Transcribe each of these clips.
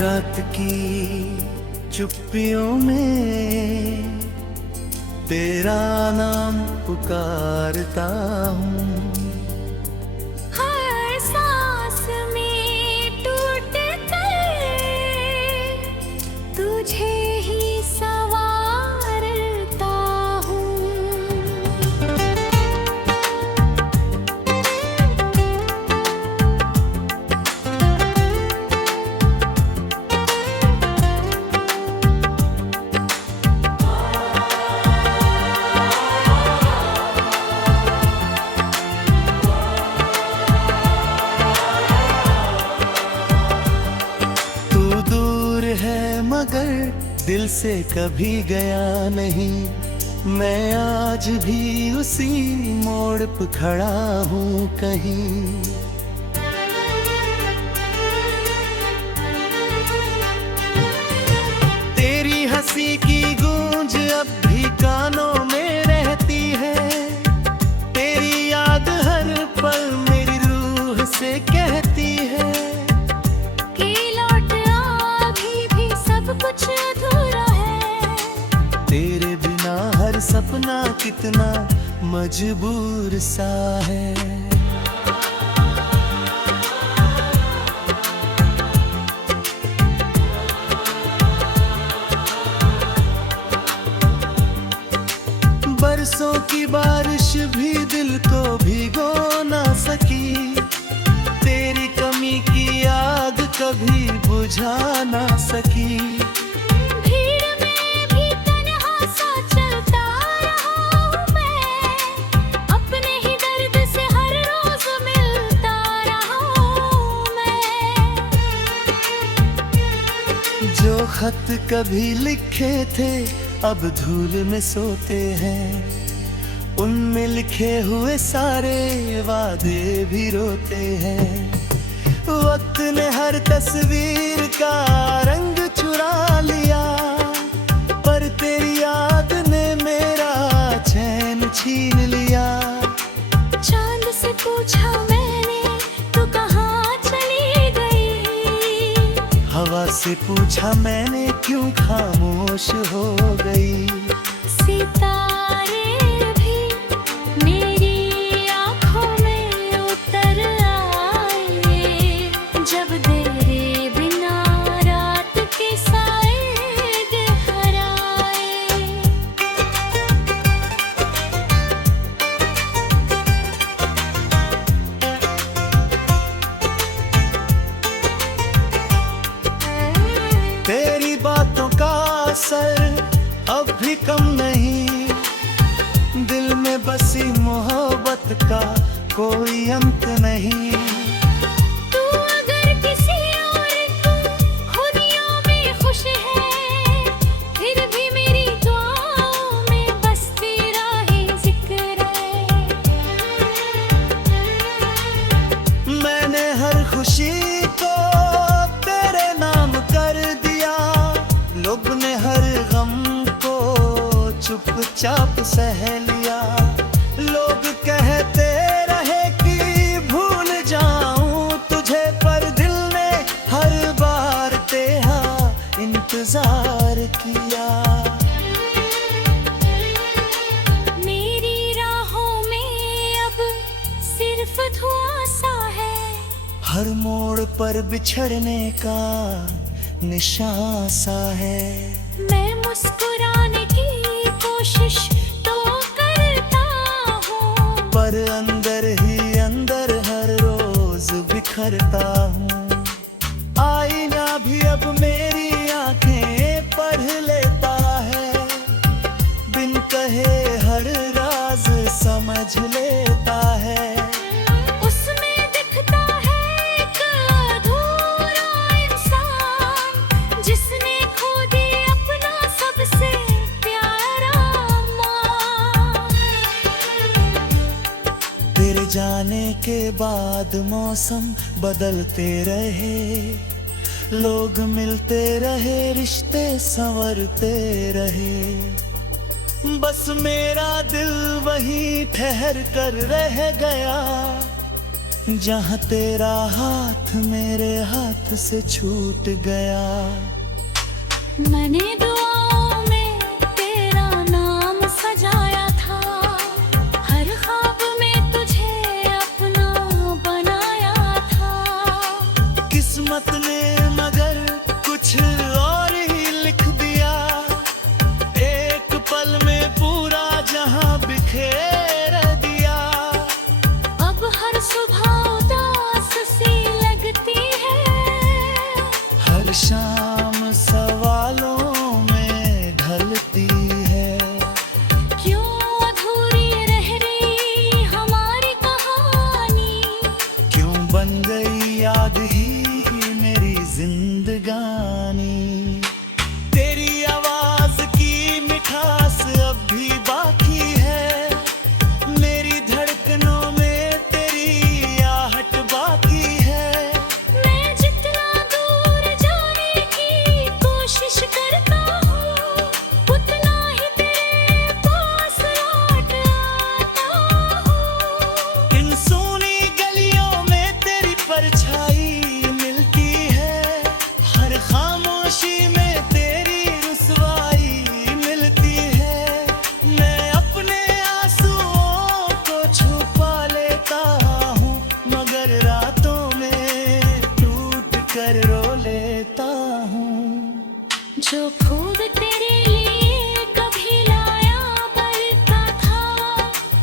रात की चुप्पियों में तेरा नाम पुकारता हूँ। हर सांस में टूटते तुझे ही संवारता हूँ। मगर दिल से कभी गया नहीं, मैं आज भी उसी मोड़ पे खड़ा हूँ कहीं। तेरी हंसी की गूंज अब भी कानों में रहती है, तेरी याद हर पल मेरी रूह से कहती है कुछ अधूरा है। तेरे बिना हर सपना कितना मजबूर सा है। बरसों की बारिश भी दिल को भिगो ना सकी, तेरी कमी की आग कभी बुझा ना सकी। भीड़ में भी तन्हा सा चलता रहा हूँ मैं, अपने ही दर्द से हर रोज मिलता रहा हूँ मैं। जो खत कभी लिखे थे अब धूल में सोते हैं, उनमें लिखे हुए सारे वादे भी रोते हैं। वक्त ने हर तस्वीर का रंग चुरा लिया, पर तेरी याद ने मेरा चैन छीन लिया। चांद से पूछा मैंने तू कहाँ चली गई, हवा से पूछा मैंने क्यों खामोश हो गई। सितारे भी मेरी आँखों में उतर आए, जब तेरे बिना रात के साए गहराए। तेरी बातों का असर अब भी कम नहीं, दिल में बसी मोहब्बत का कोई अंत नहीं। तू अगर किसी और की खुदियों में खुश है, फिर भी मेरी दुआओं में बस तेरा ही जिक्र है। मैंने हर खुशी को तेरे नाम कर दिया, लोग ने हर गम को चुपचाप सह लिया। लोग कहते रहे कि भूल जाऊं तुझे, पर दिल ने हर बार तेरा इंतजार किया। मेरी राहों में अब सिर्फ धुआं सा है, हर मोड़ पर बिछड़ने का निशान सा है। मैं मुस्कुराने की कोशिश तो करता हूँ, पर अंदर ही अंदर हर रोज बिखरता हूँ। आईना भी अब मेरी आंखें पढ़ लेता है, बिन कहे हर राज समझ लेता है। उसमें दिखता है एक अधूरा इंसान, जिसने खो दिया अपना सबसे प्यारा मान। तेरे जाने के बाद मौसम बदलते रहे, लोग मिलते रहे, रिश्ते संवरते रहे, बस मेरा दिल वहीं ठहर कर रह गया। जहाँ तेरा हाथ मेरे हाथ से छूट गया। मैंने दुआओं में तेरा नाम सजाया था, हर ख्वाब में तुझे अपना बनाया था। किस्मत ने मगर कुछ और ही लिख दिया, एक पल में पूरा जहां बिखेर दिया। अब हर सुबह उदास सी लगती है, हर शाम सवालों में ढलती है। क्यों अधूरी रह रही हमारी कहानी, क्यों बन गई याद ही मेरी जिंदगानी। तेरी आवाज की मिठास अब भी बाकी है, मेरी धड़कनों में तेरी आहट बाकी है। मैं जितना दूर जाने की कोशिश करता हूँ, उतना ही तेरे पास लौट आता हूँ। इन सूनी गलियों में तेरी परछाई मिलती है, हर खामोशी में तेरी रुसवाई मिलती है। मैं अपने आंसुओं को छुपा लेता हूँ, मगर रातों में टूट कर रो लेता हूँ। जो फूल तेरे लिए कभी लाया करता था,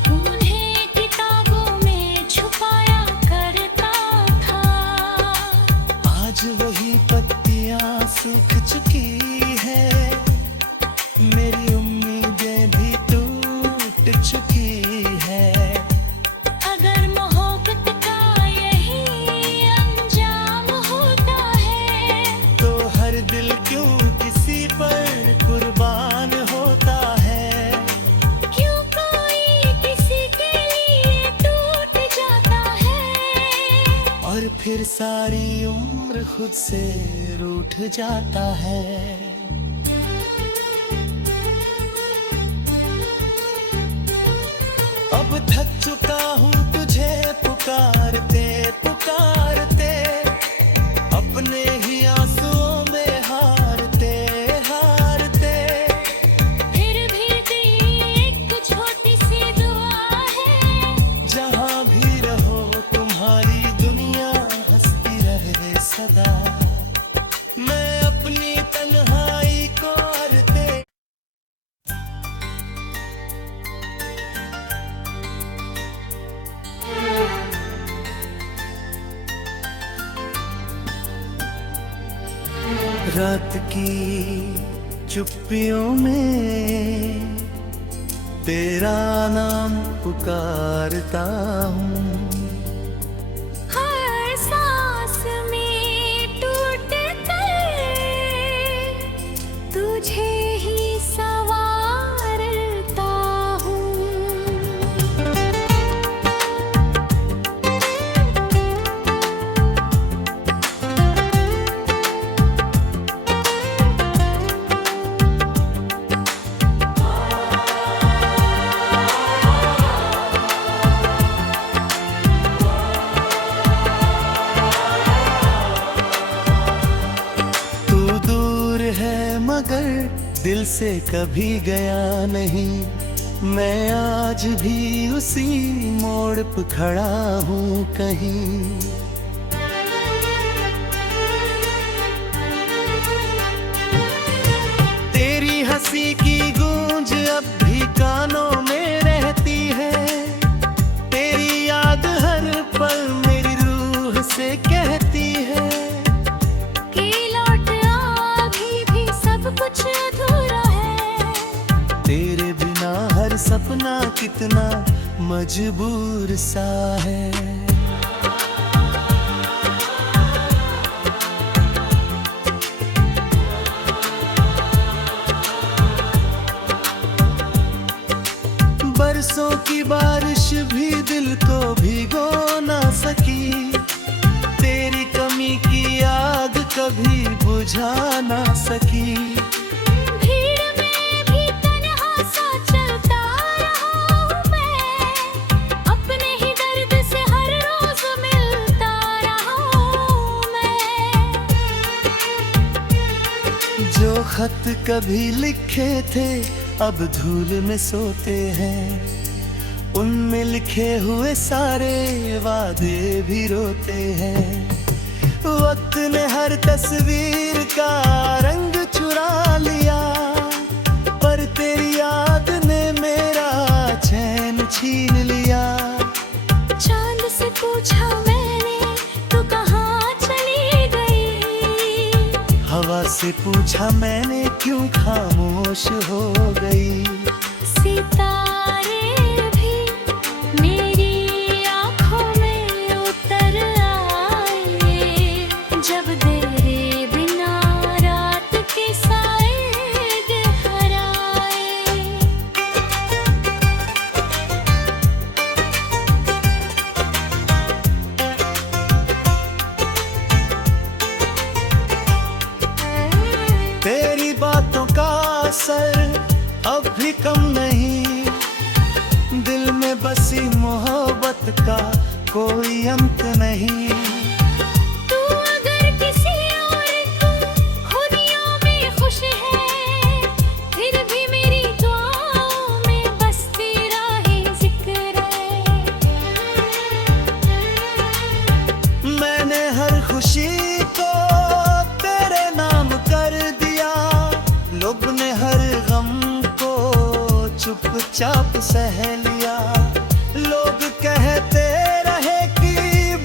उन्हें किताबों में छुपाया करता था। आज वही पत्तियां सूख चुकी है, मेरी उम्मीदें भी टूट चुकी है। अगर मोहब्बत का यही अंजाम होता है, तो हर दिल क्यों किसी पर कुर्बान होता है। क्यों कोई किसी के लिए टूट जाता है, और फिर सारी उम्र खुद से रूठ जाता है। अब थक चुका हूँ तुझे पुकारते पुकारते, अपने ही आंसुओं में हारते हारते। फिर भी तेरी एक छोटी सी दुआ है, जहाँ भी रहो तुम्हारी दुनिया हंसती रहे सदा। मैं अपनी तन्हाई को हरते रात की चुप्पियों में तेरा नाम पुकारता हूँ। हर सांस में टूटते तुझे ही संवारता हूँ। मगर दिल से कभी गया नहीं, मैं आज भी उसी मोड़ पे खड़ा हूँ कहीं। तेरी हंसी की गूंज अब भी कानों में रहती है, तेरी याद हर पल मेरी रूह से कहती है कि लौट आ, अभी भी सब कुछ अधूरा है। तेरे बिना हर सपना कितना मजबूर सा है। बरसों की बारिश भी दिल को भिगो ना सकी, तेरी कमी की आग कभी बुझा ना सकी। भीड़ में भी तन्हा सा चलता रहा हूँ मैं, अपने ही दर्द से हर रोज मिल कभी लिखे थे अब धूल में सोते हैं, उनमें लिखे हुए सारे वादे भी रोते हैं। वक्त ने हर तस्वीर का रंग चुरा लिया, पर तेरी याद ने मेरा चैन छीन लिया। चांद से पूछा मैंने तू कहाँ चली गई, हवा से पूछा मैंने क्यों खामोश हो गई। सितारे भी मेरी आँखों में उतर आए, जब तेरे बिना रात के साए गहराए। तेरी बातों का असर अब भी कम नहीं, दिल में बसी मोहब्बत का कोई अंत नहीं। तू अगर किसी और की खुदियों में खुश है, फिर भी मेरी दुआओं में बस तेरा ही जिक्र है। मैंने हर खुशी को तेरे नाम कर दिया, लोग ने हर गम को चुपचाप सह लिया। लोग कहते रहे कि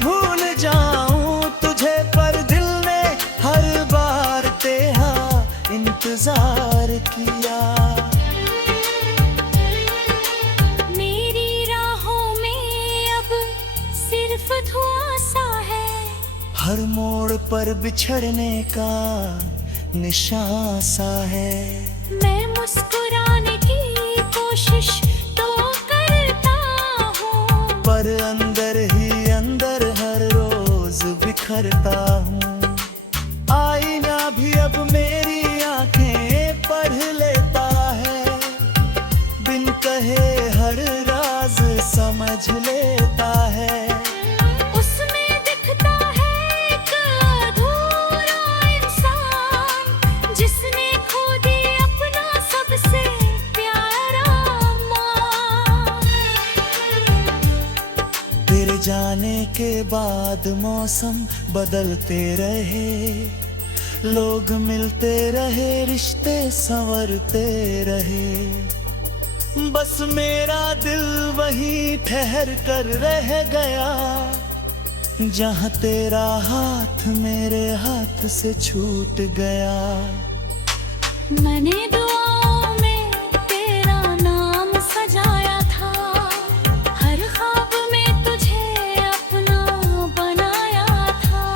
भूल जाऊं तुझे, पर दिल ने हर बार तेरा इंतजार किया। मेरी राहों में अब सिर्फ धुआं सा है, हर मोड़ पर बिछड़ने का निशान सा है। मैं मुस्कुराने की कोशिश तो करता हूँ, पर अंदर ही अंदर हर रोज बिखरता हूँ। आईना भी अब मेरी आंखें पढ़ लेता है, बिन कहे हर राज समझ लेता है। उसमें दिखता है एक अधूरा इंसान, जिसने खो दिया अपना सबसे प्यारा मान। तेरे जाने के बाद मौसम बदलते रहे, लोग मिलते रहे, रिश्ते संवरते रहे, बस मेरा दिल वहीं ठहर कर रह गया, जहाँ तेरा हाथ मेरे हाथ से छूट गया। मैंने दुआओं में तेरा नाम सजाया था, हर ख्वाब में तुझे अपना बनाया था।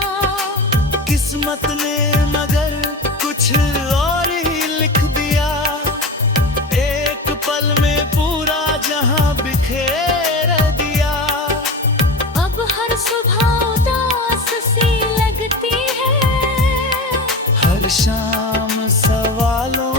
किस्मत ने मगर कुछ और ही लिख दिया, एक पल में पूरा जहां बिखेर दिया। अब हर सुबह उदास सी लगती है, हर शाम सवालों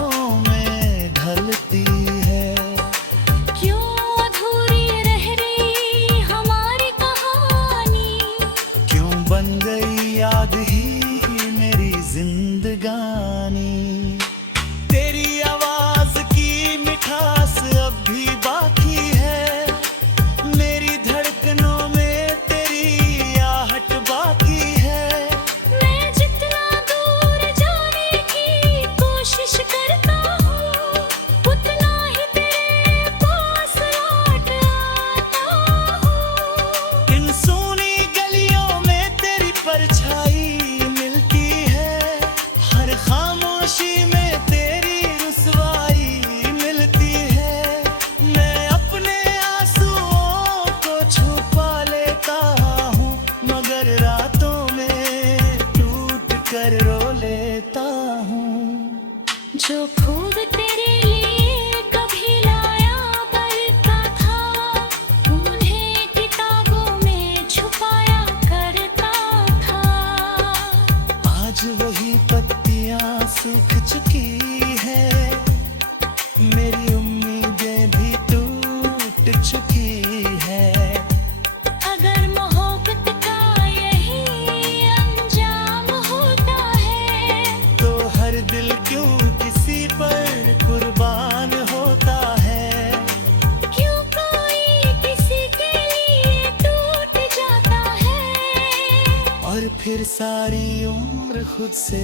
फिर सारी उम्र खुद से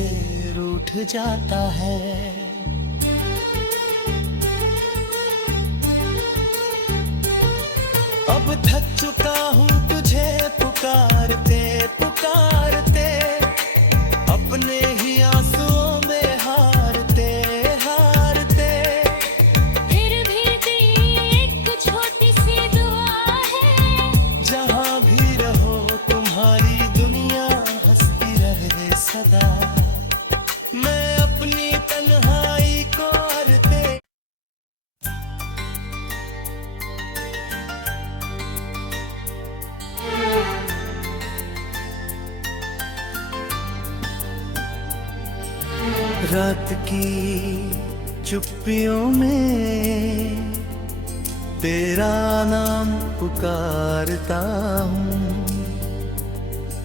रूठ जाता है। अब थक चुका हूँ तुझे पुकारते पुकारते, अपने ही आंसुओं में हारते हारते। फिर भी तेरी एक छोटी सी दुआ है, जहाँ भी रहो तुम्हारी दुनिया हंसती रहे सदा। मैं अपनी तन्हाई को हरते रात की चुप्पियों में तेरा नाम पुकारता हूँ।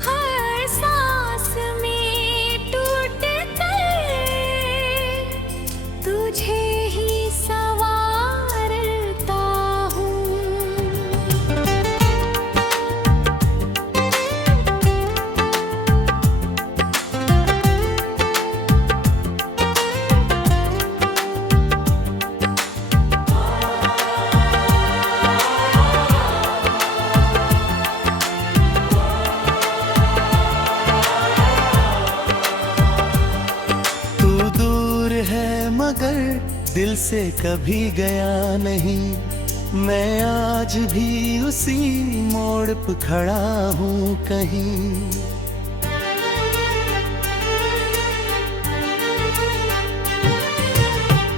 हर सांस में टूटते तुझे ही संवारता हूँ। मगर दिल से कभी गया नहीं, मैं आज भी उसी मोड़ पे खड़ा हूँ कहीं।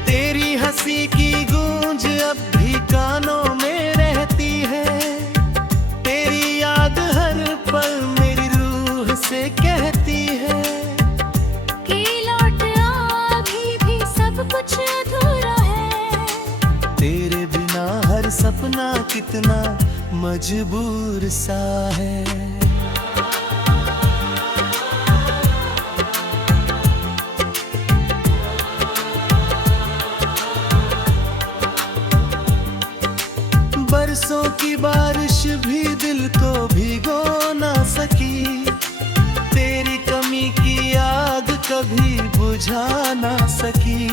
तेरी हंसी की गूंज अब भी कानों में रहती है, तेरी याद हर पल मेरी रूह से कहती है कुछ अधूरा है। तेरे बिना हर सपना कितना मजबूर सा है। बरसों की बारिश भी दिल को भिगो ना सकी, तेरी कमी की आग कभी बुझा ना सकी।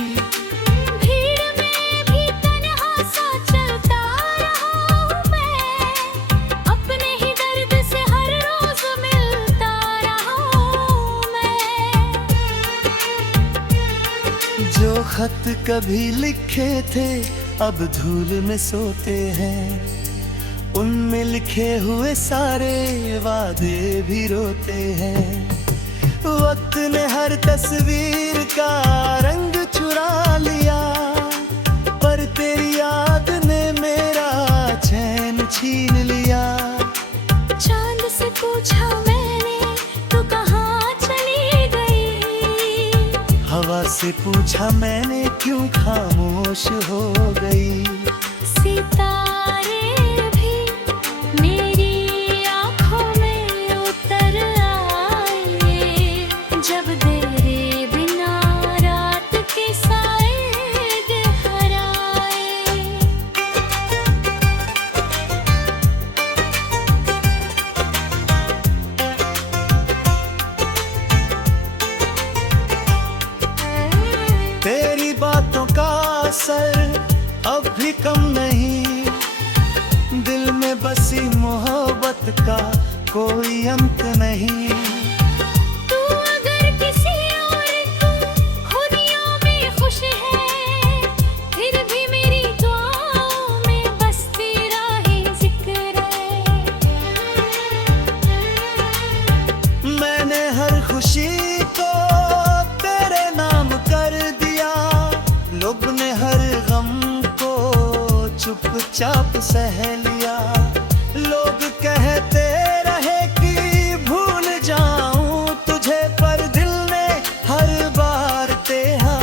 भीड़ में भी तन्हा सा चलता रहा हूँ मैं, अपने ही दर्द से हर रोज मिलता रहा हूँ मैं। जो खत कभी लिखे थे अब धूल में सोते हैं, उनमें लिखे हुए सारे वादे भी रोते हैं। वक्त ने हर तस्वीर का रंग चुरा लिया, पर तेरी याद ने मेरा चैन छीन लिया। चांद से पूछा मैंने तू कहाँ चली गई, हवा से पूछा मैंने क्यों खामोश हो गई। सितारे भी मेरी आँखों में उतर आए, जब तेरे बिना रात के साए गहराए। तेरी बातों का असर अब भी कम नहीं, दिल में बसी मोहब्बत का कोई अंत नहीं। तू अगर किसी और की खुदियों में खुश है, फिर भी मेरी दुआओं में बस तेरा ही जिक्र है। मैंने हर खुशी को तेरे नाम कर दिया, लोग ने हर गम को चुपचाप सह लिया। लोग कहते रहे कि भूल जाऊं तुझे, पर दिल ने हर बार तेरा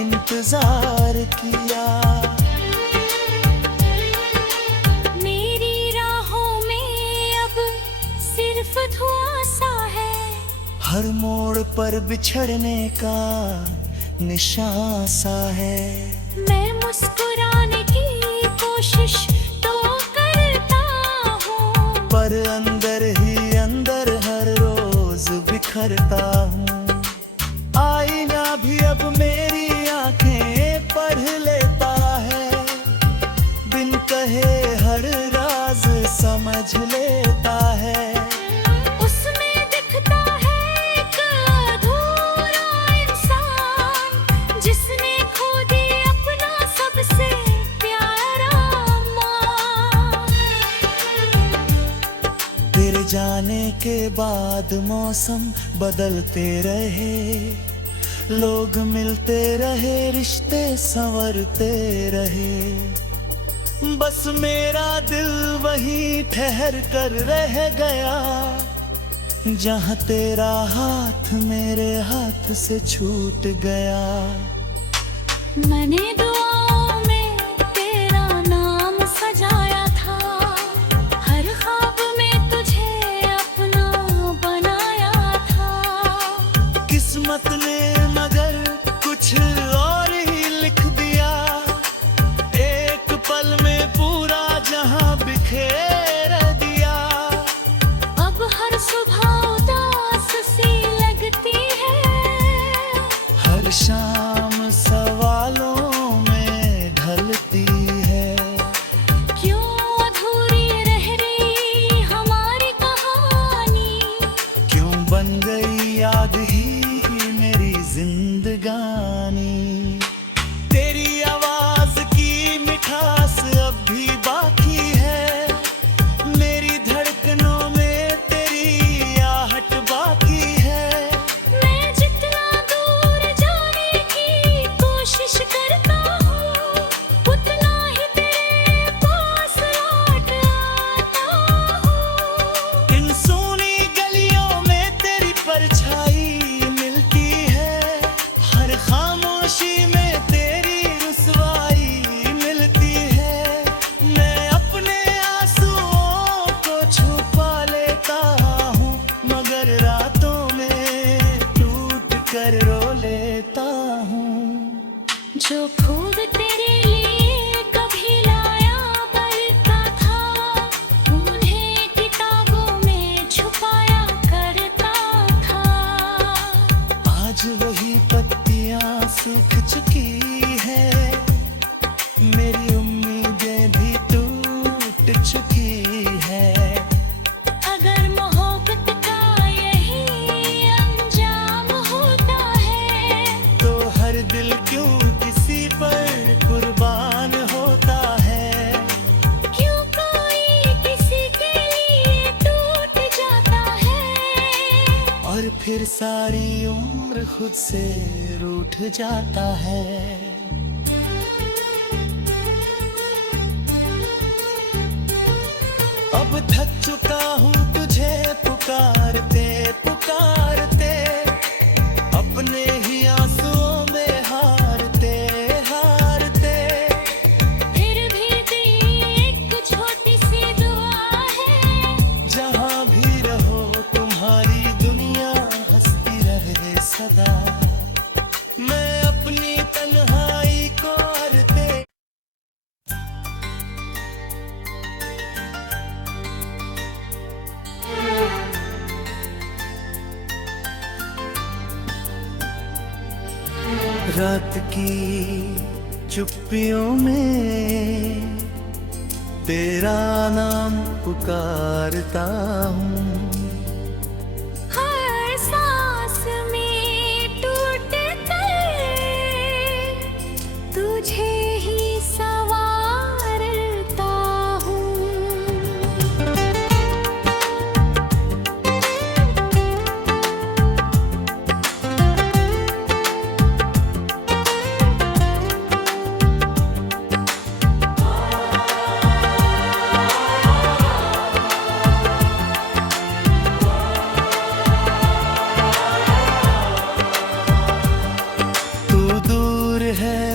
इंतजार किया। मेरी राहों में अब सिर्फ धुआं सा है, हर मोड़ पर बिछड़ने का निशान सा है। मैं मुस्कुराने की कोशिश तो करता हूँ, पर अंदर ही अंदर हर रोज जाने के बाद मौसम बदलते रहे, लोग मिलते रहे, रिश्ते संवरते रहे। बस मेरा दिल वहीं ठहर कर रह गया, जहाँ तेरा हाथ मेरे हाथ से छूट गया। मैंने दुआओं में तेरा नाम सजाया था, हर ख्वाब में तुझे अपना बनाया था। किस्मत ने मगर कुछ और ही लिख दिया, एक पल में पूरा जहां बिखेर दिया। अब हर सुबह उदास सी लगती है, हर शाम सवालों में ढलती है। क्यों अधूरी रह रही हमारी कहानी, क्यों बन गई याद ही मेरी जिंदगानी। तेरी आवाज की मिठास अब भी बाकी है, मेरी धड़कनों में तेरी आहट बाकी है। मैं जितना दूर जाने की कोशिश करता हूँ, उतना ही तेरे पास लौट आता हूँ। इन सूनी गलियों में तेरी परछाई मिलती है, हर खामोशी में तेरी रुसवाई मिलती है। मैं अपने आंसुओं को छुपा लेता हूँ, मगर रातों में टूट कर रो लेता हूँ। जो फूल तेरे लिए कभी लाया करता था, उन्हें किताबों में छुपाया करता था। आज वही पत्तियां सूख चुकी है, मेरी उम्मीदें भी टूट चुकी है। अगर मोहब्बत का यही अंजाम होता है, तो हर दिल क्यों किसी पर कुर्बान होता है। क्यों कोई किसी के लिए टूट जाता है, और फिर सारी उम्र खुद से रूठ जाता है। अब थक चुका हूँ तुझे पुकारते पुकारते, अपने ही आंसुओं में हारते हारते। फिर भी तेरी एक छोटी सी दुआ है, जहाँ भी रहो तुम्हारी दुनिया हंसती रहे सदा। मैं अपनी तन्हाई को हरते रात की चुप्पियों में तेरा नाम पुकारता हूँ। हर सांस में टूटते तुझे ही संवारता हूँ।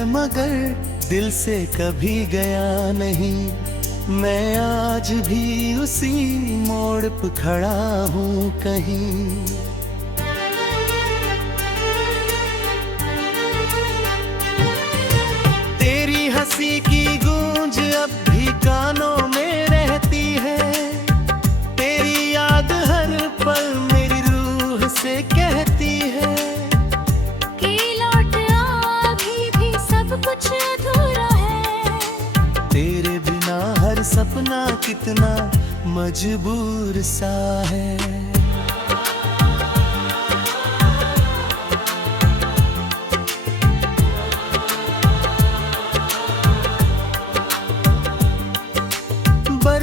मगर दिल से कभी गया नहीं, मैं आज भी उसी मोड़ पे खड़ा हूँ कहीं। तेरी हंसी की गूंज अब भी कानों में रहती है, तेरी याद हर पल मेरी रूह से कहती है कि लौट आ, अभी भी सब कुछ अधूरा है। तेरे बिना हर सपना कितना मजबूर सा है।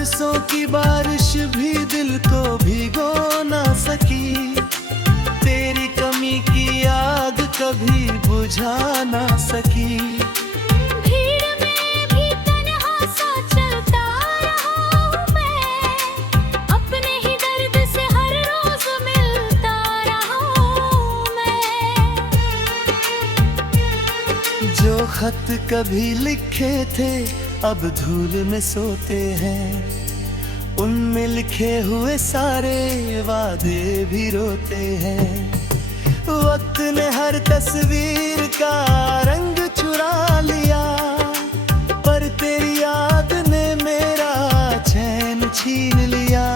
बरसों की बारिश भी दिल को भिगो ना सकी, तेरी कमी की आग कभी बुझा ना सकी। भीड़ में भी तन्हा सा चलता रहा हूँ मैं, अपने ही दर्द से हर रोज मिलता रहा हूँ मैं। जो खत कभी लिखे थे अब धूल में सोते हैं, उनमें लिखे हुए सारे वादे भी रोते हैं। वक्त ने हर तस्वीर का रंग चुरा लिया, पर तेरी याद ने मेरा चैन छीन लिया।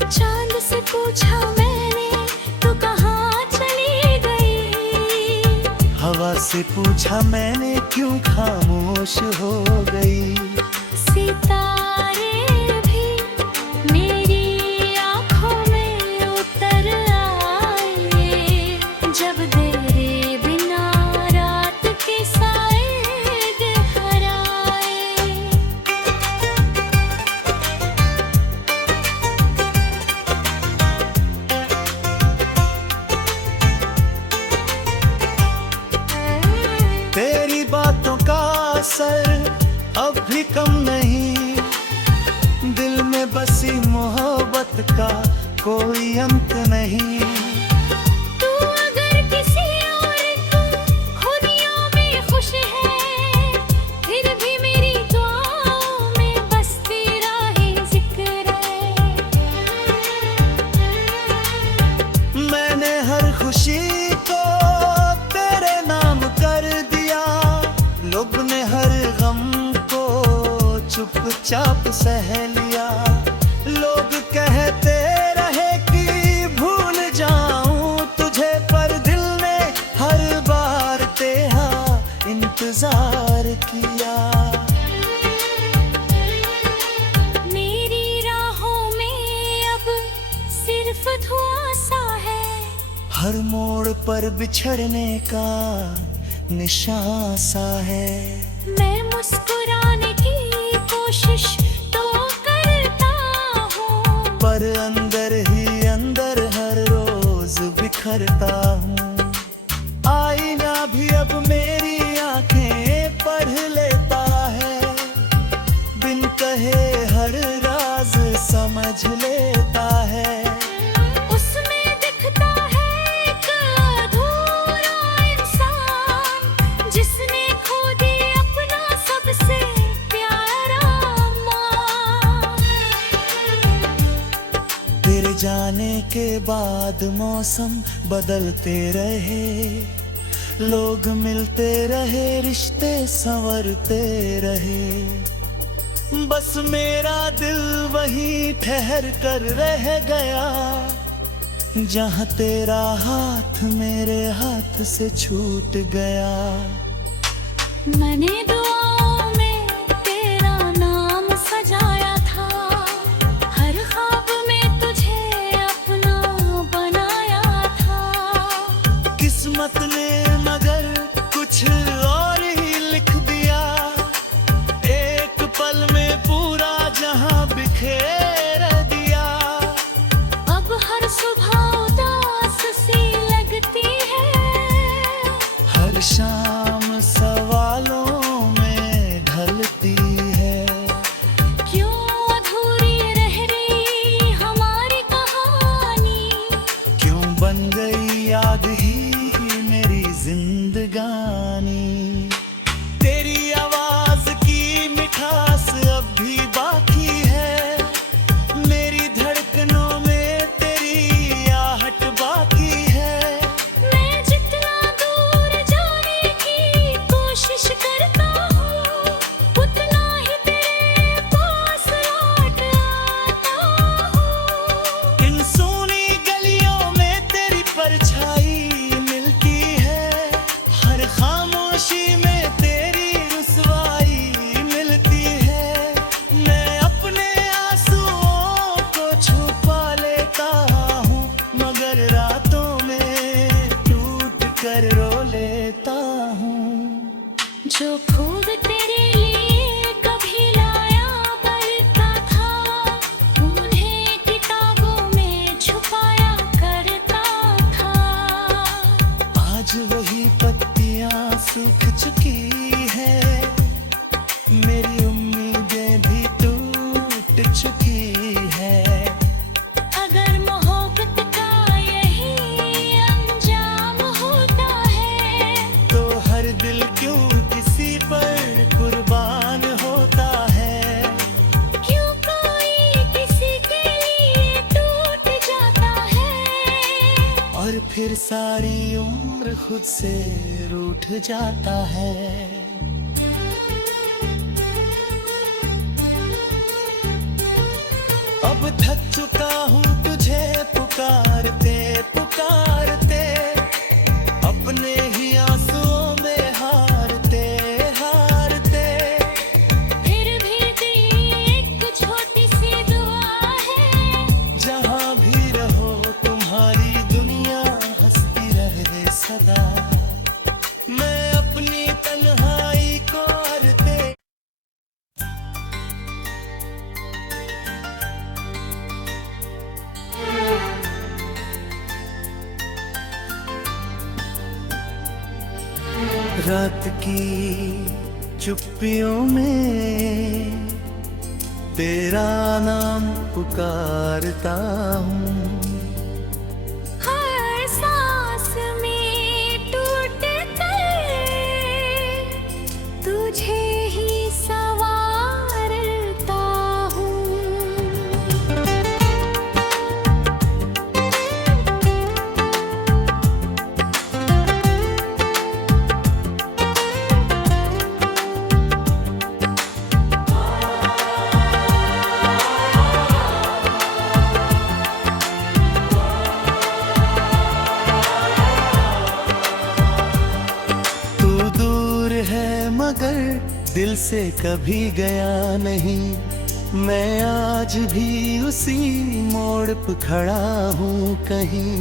चांद से पूछा मैंने तू कहाँ चली गई, हवा से पूछा मैंने क्यों खामोश हो गई। सितारे भी मेरी आँखों में उतर आए, जब तेरे बिना रात के साए गहराए। तेरी बातों का असर अब भी कम नहीं, दिल में बसी मोहब्बत का कोई अंत नहीं। तू अगर किसी और की खुदियों में खुश है, फिर भी मेरी दुआओं में बस तेरा ही जिक्र है। मैंने हर खुशी को तेरे नाम कर दिया, लोग ने हर गम को चुपचाप सह लिया। लोग कहते रहे कि भूल जाऊं तुझे, पर दिल ने हर बार तेरा इंतजार किया। मेरी राहों में अब सिर्फ धुआं सा है, हर मोड़ पर बिछड़ने का निशान सा है। मैं मुस्कुराने की कोशिश तो करता हूँ, पर अंदर ही अंदर हर रोज बिखरता हूँ। आईना भी अब मेरी आंखें पढ़ लेता है, बिन कहे हर राज समझ लेता है। उसमें दिखता है एक अधूरा इंसान, जिसने खो दिया अपना सबसे प्यारा माँ। तेरे जाने के बाद मौसम बदलते रहे, लोग मिलते रहे, रिश्ते संवरते रहे, बस मेरा दिल वहीं ठहर कर रह गया, जहाँ तेरा हाथ मेरे हाथ से छूट गया। मैंने दुआओं में तेरा नाम सजाया था, हर ख्वाब में तुझे अपना बनाया था। किस्मत ने मगर कुछ और ही लिख दिया, एक पल में पूरा जहां बिखेर दिया। अब हर सुबह उदास सी लगती है, हर शाम सवालों में फिर सारी उम्र खुद से रूठ जाता है। अब थक चुका हूँ तुझे पुकारते पुकारते, अपने ही आंसुओं में हारते हारते। फिर भी तेरी एक छोटी सी दुआ है, जहाँ भी रहो तुम्हारी दुनिया हंसती रहे सदा। मैं अपनी तन्हाई को हरते रात की चुप्पियों में तेरा नाम पुकारता हूँ। हर सांस में टूटते तुझे ही संवारता हूँ। तू दूर है मगर दिल से कभी गया नहीं। मैं आज भी उसी मोड़ पे खड़ा हूँ कहीं।